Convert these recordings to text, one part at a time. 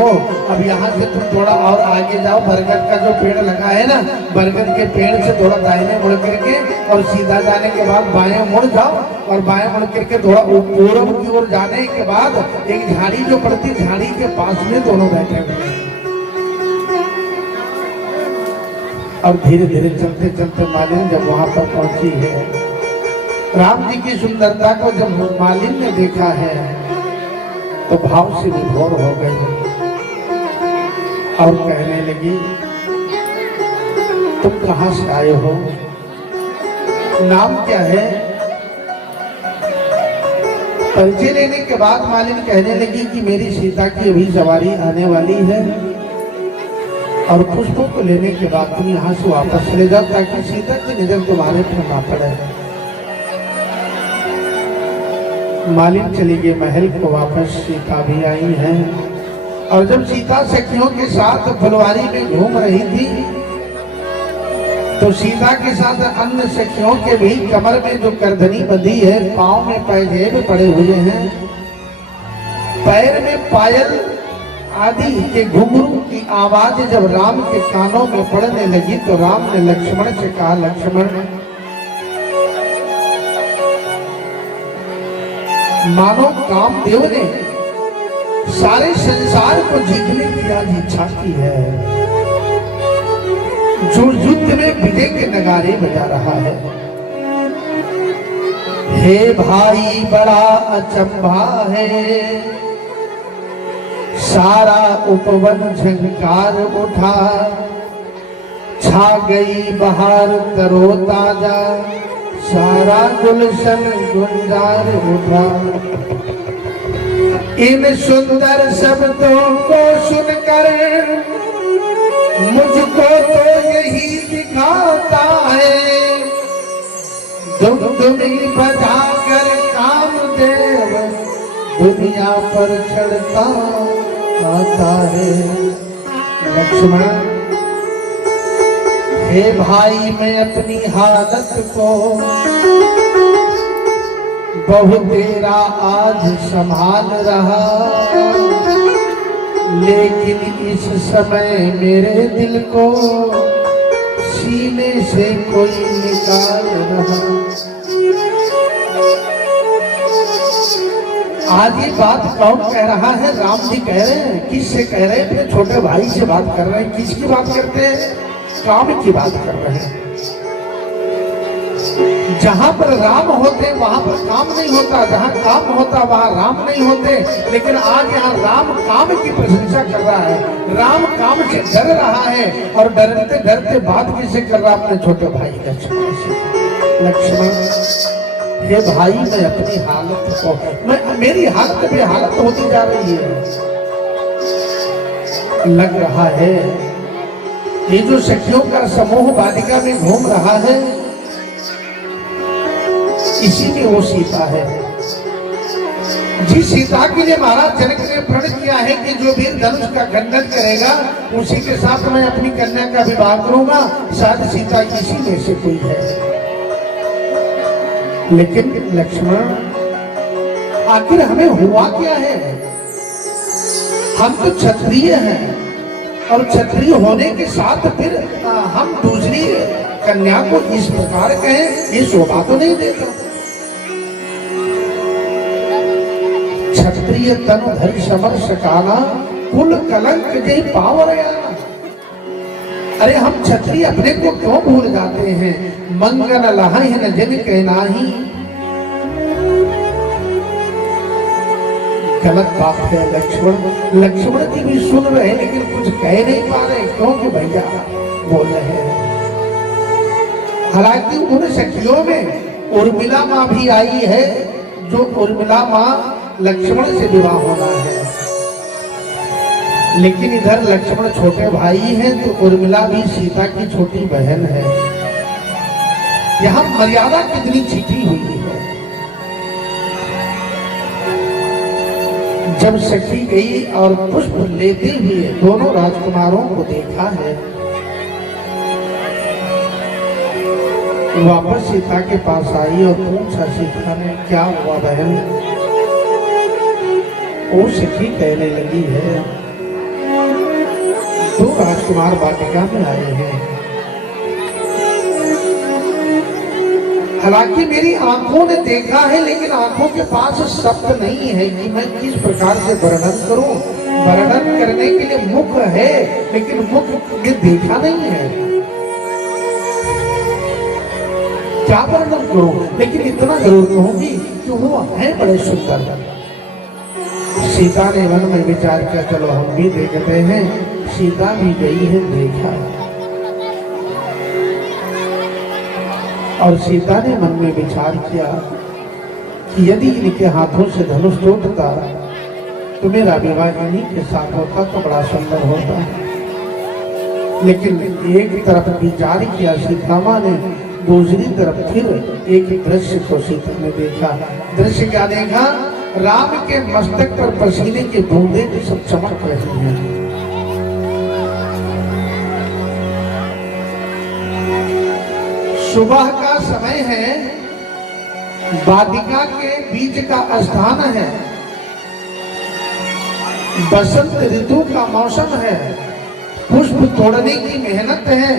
देखो अब यहाँ से तुम थोड़ा और आगे जाओ, बरगद का जो पेड़ लगा है ना, बरगद के पेड़ से थोड़ा दाहिने मुड़ करके और सीधा जाने के बाद बाएं मुड़ जाओ, और बाएं मुड़ करके थोड़ा पूरब की ओर जाने के बाद एक झाड़ी जो पड़ती, झाड़ी के पास में दोनों बैठे हुए हैं। और धीरे धीरे चलते चलते मालिन जब वहां पर पहुंची है, राम जी की सुंदरता को जब मालिन ने देखा है तो भाव से विभोर हो गई और कहने लगी, तुम कहां से आए हो, नाम क्या है? परिचय लेने के बाद मालिन कहने लगी कि मेरी सीता की अभी सवारी आने वाली है और पुष्पों को लेने के बाद तुम यहाँ से वापस चले जाओ ताकि सीता की नजर तुम्हारे पर ना पड़े। मालिन चली गई महल को वापस, सीता भी आई है। और जब सीता सखियों के साथ फुलवारी में घूम रही थी तो सीता के साथ अन्य सखियों के भी कमर में जो करधनी बंधी है, पांव में पैजेब पड़े हुए हैं, पैर में पायल आदि के घुंघरू की आवाज जब राम के कानों में पड़ने लगी तो राम ने लक्ष्मण से कहा, लक्ष्मण मानो कामदेव ने सारे संसार को जीतने की आज इच्छा की है, जो युद्ध में विजय के नगारे बजा रहा है। हे भाई बड़ा अचंभा है, सारा उपवन झंकार उठा, छा गई बहार तरोताजा, सारा गुलशन गुंजार उठा। इन सुंदर शब्दों को सुनकर मुझको तो यही दिखाता है, दुमदुमी बजाकर कामदेव दुनिया पर चढ़ता आता है। लक्ष्मण हे भाई मैं अपनी हालत को बहु तेरा आज संभाल रहा, लेकिन इस समय मेरे दिल को सीने से कोई निकाल रहा। आज ये बात कौन कह रहा है? राम जी कह रहे हैं। किससे कह रहे हैं? अपने छोटे भाई से बात कर रहे हैं। किसकी बात करते हैं? काम की बात कर रहे हैं। जहां पर राम होते वहां पर काम नहीं होता, जहां काम होता वहां राम नहीं होते। लेकिन आज यहाँ राम काम की प्रशंसा कर रहा है, राम काम से डर रहा है, और डरते डरते बात किससे कर रहा? अपने छोटे भाई लक्ष्मण से। लक्ष्मण हे भाई मैं अपनी हालत को, मेरी हालत में हालत होती जा रही है। लग रहा है ये जो सखियों का समूह बालिका में घूम रहा है, इसी में वो सीता है। जिस सीता के लिए महाराज जनक ने प्रण किया है कि जो वीर धनुष का खंडन करेगा उसी के साथ मैं अपनी कन्या का विवाह करूंगा, शायद सीता इसी में से कोई है। लेकिन लक्ष्मण आखिर हमें हुआ क्या है? हम तो क्षत्रिय हैं, और क्षत्रिय होने के साथ फिर हम दूसरी कन्या को इस प्रकार कहें, ये शोभा तो नहीं देता। क्षत्रिय तनु धरि समर सकाना, कुल कलंक जय पावरयाना। अरे हम क्षत्रिय अपने को क्यों भूल जाते हैं? मंगल लहाय न जन कहनाही, गलत बात है लक्ष्मण। लक्ष्मण जी भी सुन रहे हैं लेकिन कुछ कह नहीं पा रहे, क्योंकि भैया बोल रहे हैं। हालांकि उन सखियों में उर्मिला माँ भी आई है, जो उर्मिला माँ लक्ष्मण से विवाह होना है। लेकिन इधर लक्ष्मण छोटे भाई हैं तो उर्मिला भी सीता की छोटी बहन है। यहाँ मर्यादा कितनी छिपी हुई है। जब सखी गई और पुष्प लेते हुए दोनों राजकुमारों को देखा है, वापस सीता के पास आई और पूछा सीता ने, क्या हुआ बहन? वो सखी कहने लगी है, राजकुमार वाटिका में आए हैं। हालांकि मेरी आंखों ने देखा है, लेकिन आंखों के पास शब्द नहीं है कि मैं किस प्रकार से वर्णन करूं। वर्णन करने के लिए मुख है, लेकिन मुख ने देखा नहीं है, क्या वर्णन करूं। लेकिन इतना जरूर कहूंगी कि वो है बड़े सुंदर। सीता ने मन में विचार किया, चलो हम भी देखते हैं। सीता भी गई है, देखा, और सीता ने मन में विचार किया कि यदि इनके हाथों से धनुष टूटता तो मेरा विवाह इन्हीं के साथ होता तो बड़ा सुंदर होता। लेकिन एक तरफ विचार किया सीता माँ ने, दूसरी तरफ फिर एक दृश्य को सीता ने देखा। दृश्य क्या देखा? राम के मस्तक पर पसीने की बूंदें सब चमक रही हैं। सुबह का समय है, वाटिका के बीच का स्थान है, बसंत ऋतु का मौसम है, पुष्प तोड़ने की मेहनत है,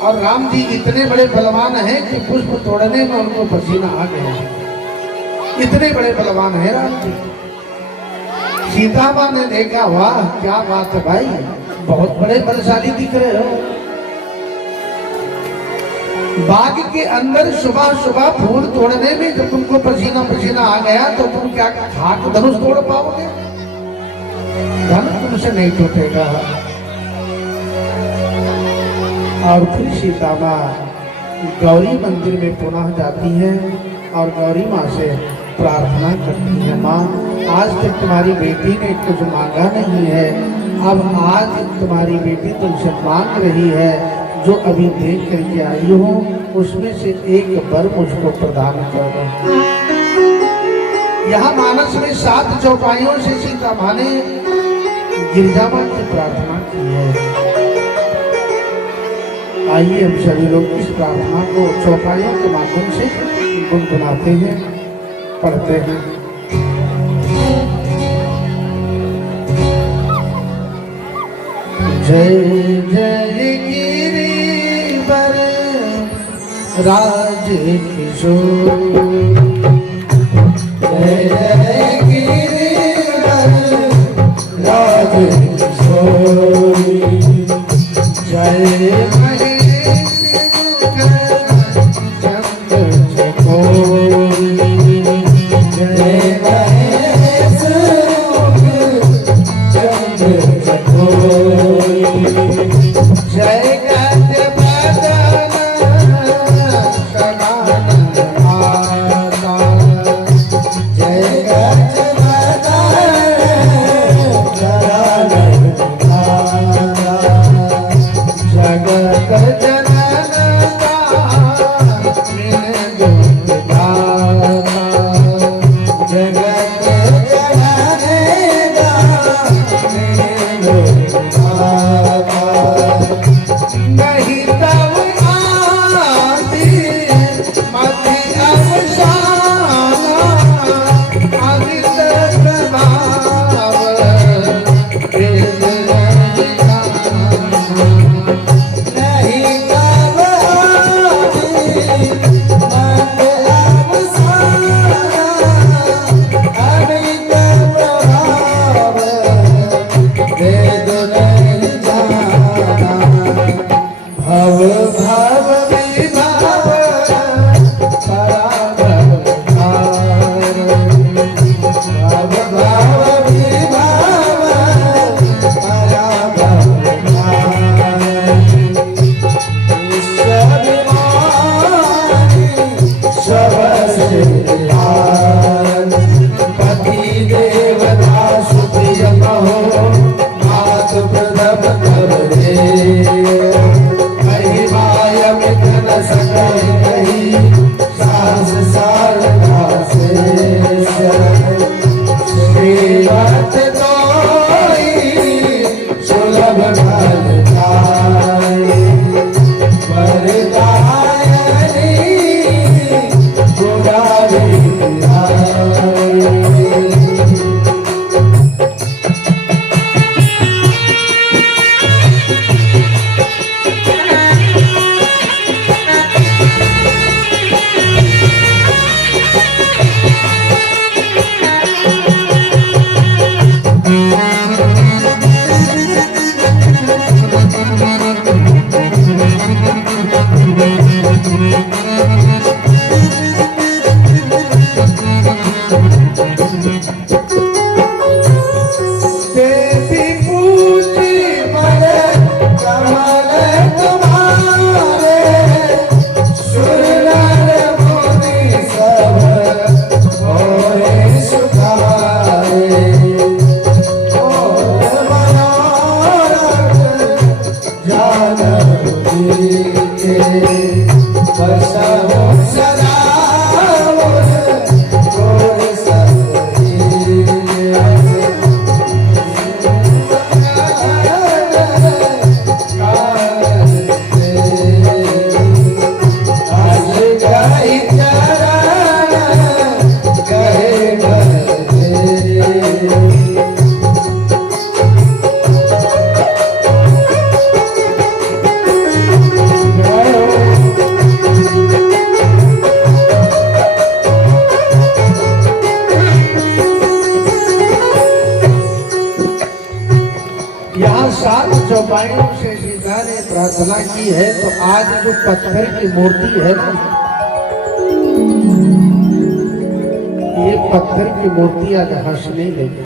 और राम जी इतने बड़े बलवान हैं कि पुष्प तोड़ने में उनको पसीना आ गया। इतने बड़े बलवान है राम जी। सीता माँ ने देखा, वाह क्या बात है भाई, बहुत बड़े बलशाली दिख रहे हो। बाग के अंदर सुबह सुबह फूल तोड़ने में जब तुमको पसीना पसीना आ गया तो तुम क्या खाक धनुष तोड़ पाओगे? धन तुमसे नहीं टूटेगा। और फिर सीता माँ गौरी मंदिर में पुनः जाती हैं और गौरी माँ से प्रार्थना करती है, माँ आज तक तुम्हारी बेटी ने कुछ मांगा नहीं है, अब आज तुम्हारी बेटी तुमसे मांग रही है, जो अभी देख करके आई हूँ उसमें से एक वर मुझको प्रदान कर दो। यहाँ मानस में 7 चौपाइयों से सीता माँ ने गिरिजा माँ की प्रार्थना की है। आइए हम सभी लोग इस प्रार्थना को चौपाइयों के माध्यम से गुनगुनाते हैं, पढ़ते हैं। जय जय गिरिवर राज किशोर, जय जय गिरिवर राज किशोर, जय महेश चंद्र चकोर, जय महेश चंद्र चकोर, जय गज बदन सदानंद माता, जय गज बदन सदानंद यहाँ 7 चौपाइयों से सीता ने प्रार्थना की है। तो आज जो पत्थर की मूर्ति है ना, ये पत्थर की मूर्ति आज हंसने लगी।